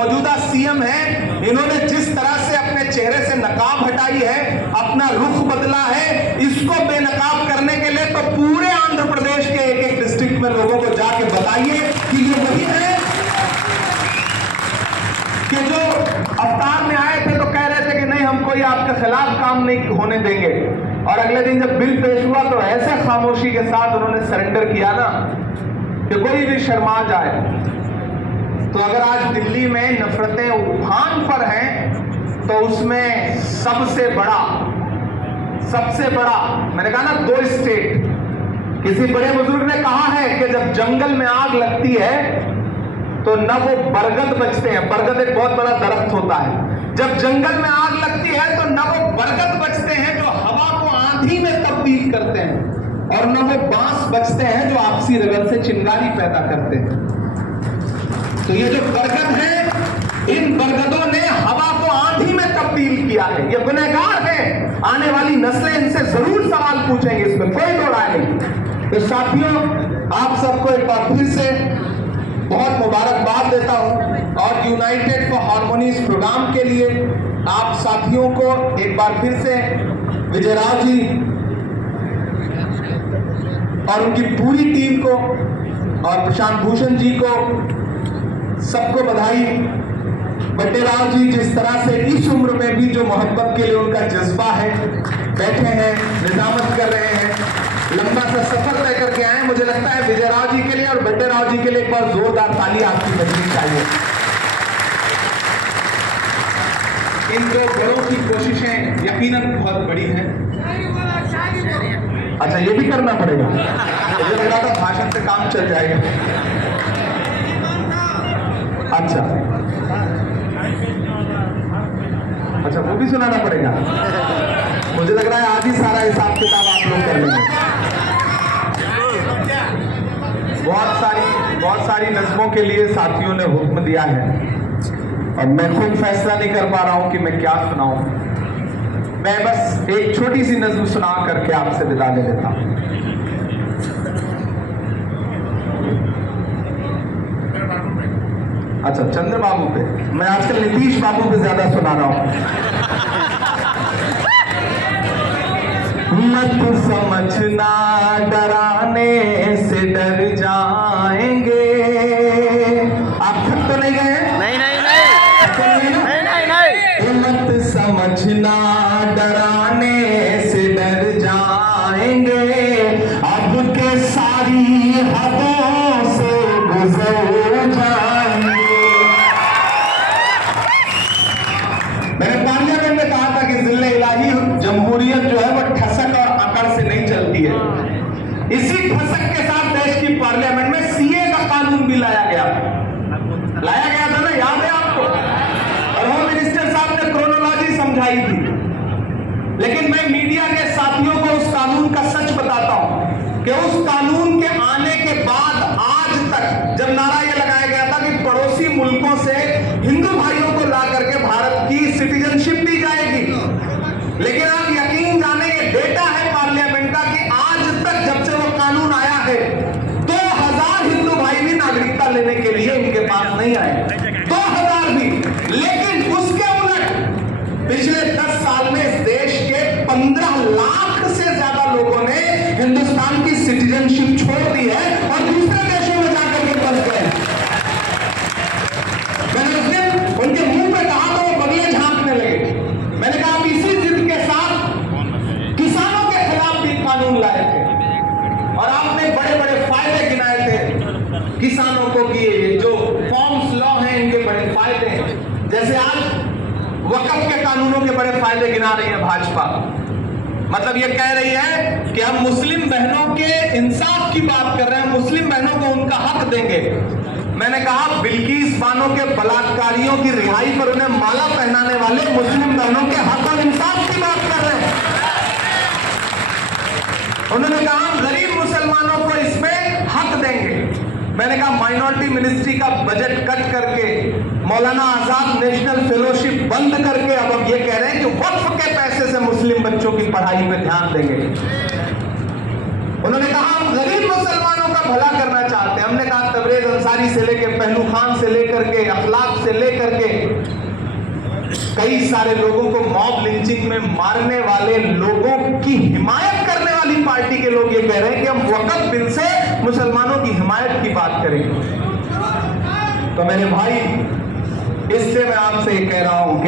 मौजूदा सीएम हैं, इन्होंने जिस तरह से अपने चेहरे से नकाब हटाई है, अपना रुख बदला है, इसको बेनकाब करने के लिए तो पूरे आंध्र प्रदेश के एक एक डिस्ट्रिक्ट में लोगों को जाके बताइए कि ये वही है कि जो अवतार में आए थे तो कह रहे थे कि नहीं हम कोई आपके खिलाफ काम नहीं होने देंगे, और अगले दिन जब बिल पेश हुआ तो ऐसे खामोशी के साथ उन्होंने सरेंडर किया ना कि कोई भी शर्मा जाए। तो अगर आज दिल्ली में नफरतें उफान पर हैं तो उसमें सबसे बड़ा मैंने कहा ना 2 स्टेट। किसी बड़े बुजुर्ग ने कहा है कि जब जंगल में आग लगती है तो न वो बरगद बचते हैं, बरगद एक बहुत बड़ा दरख्त होता है, जब जंगल में आग लगती है तो न वो बरगद बचते हैं जो हवा को आंधी में तब्दील करते हैं, और न वो बांस बचते हैं जो आपसी रगड़ से चिंगारी पैदा करते हैं। तो ये जो बरगद है, इन बरगदों ने हवा को आंधी में तब्दील किया है, ये गुनहगार है। आने वाली नस्लें इनसे जरूर सवाल पूछेंगे, इसमें कोई दो राय नहीं। तो साथियों, आप सबको एक बार फिर से बहुत मुबारकबाद देता हूं, और यूनाइटेड फॉर हार्मोनी इस प्रोग्राम के लिए आप साथियों को एक बार फिर से विजयराज जी और उनकी पूरी टीम को और प्रशांत भूषण जी को सबको बधाई। बट्टेराव जी जिस तरह से इस उम्र में भी जो मोहब्बत के लिए उनका जज्बा है, बैठे हैं, निजामत कर रहे हैं, लंबा सा सफर तय करके आए। मुझे लगता है विजयराव जी के लिए और बट्टेराव जी के लिए एक बार जोरदार ताली आपकी बजनी चाहिए। इन दो बड़ों की कोशिशें यकीनन बहुत बड़ी हैं। अच्छा, ये भी करना पड़ेगा, मुझे लग रहा था भाषण से काम चल जाएगा। अच्छा, वो भी सुनाना पड़ेगा। मुझे लग रहा है आज ही सारा हिसाब किताब आप लोग कर लेंगे। बहुत सारी नज़्मों के लिए साथियों ने हुक्म दिया है, और मैं खुद फैसला नहीं कर पा रहा हूं कि मैं क्या सुनाऊं। मैं बस एक छोटी सी नज़्म सुना करके आपसे विदा ले लेता हूं। अच्छा, चंद्रबाबू पे, मैं आजकल नीतीश बाबू पे ज्यादा सुना रहा हूं। मत समझना डराने से डर जाएंगे। आप थक तो नहीं गए? नहीं। मत समझना डराने से डर जाएंगे, अब के सारी हदों से गुजर जाएंगे। मैंने पार्लियामेंट में कहा था कि जिले इलाही जमहूरियत जो है वो ठसक और अकड़ से नहीं चलती है। इसी ठसक के साथ देश की पार्लियामेंट में सीए का कानून भी लाया गया था ना, याद है आपको? और होम मिनिस्टर साहब ने क्रोनोलॉजी समझाई थी। लेकिन मैं मीडिया के साथियों को उस कानून का सच बताता हूं कि उस कानून के आने के बाद आज तक जब नारा यह लगाया गया था कि पड़ोसी मुल्कों से हिंदू भाइयों को ला करके भारत की सिटीजनशिप दी जाएगी, लेकिन आप यकीन जाने ये डेटा है पार्लियामेंट का कि आज तक जब से वो कानून आया है 2000 हिंदू भाई भी नागरिकता लेने के लिए इनके पास नहीं आए, 2000 भी। लेकिन उसके उलट पिछले 10 साल में इस देश के 15 लाख से ज्यादा लोगों ने हिंदुस्तान की सिटीजनशिप छोड़ दी है और दूसरे देशों में जाकर के बस गए। मैंने उस दिन उनके मुंह पे कहा तो वो बगले झांकने लगे। मैंने कहा आप इसी जिद के साथ किसानों के खिलाफ भी कानून लाए थे, और आपने बड़े बड़े फायदे गिनाए थे किसानों को कि जो फॉर्म्स लॉ हैं इनके बड़े फायदे हैं। जैसे आज वक़्फ़ के कानूनों के बड़े फायदे गिना रही है भाजपा। मतलब ये कह रही है कि हम मुस्लिम बहनों के इंसाफ की बात कर रहे हैं, मुस्लिम बहनों को उनका हक देंगे। मैंने कहा बिल्किस बानो के बलात्कारियों की रिहाई पर उन्हें माला पहनाने वाले मुस्लिम बहनों के हक और इंसाफ की बात कर रहे हैं। उन्होंने कहा हम गरीब मुसलमानों को इसमें हक देंगे। मैंने कहा माइनॉरिटी मिनिस्ट्री का बजट कट करके, मौलाना आजाद नेशनल फेलोशिप बंद करके अब हम ये कह रहे हैं कि वक्फ के पैसे से मुस्लिम बच्चों की पढ़ाई पे ध्यान देंगे। उन्होंने कहा हम गरीब मुसलमानों का भला करना चाहते हैं। हमने कहा तबरेज अंसारी से लेके पहलू खान से लेकर के अखलाक से लेकर के कई सारे लोगों को मॉब लिंचिंग में मारने वाले लोगों की हिमायत करने वाली पार्टी के लोग ये कह रहे हैं कि हम वक्फ बिल से मुसलमानों की हिमायत की बात करेंगे। तो मेरे भाई, इससे मैं आपसे ये कह रहा हूं,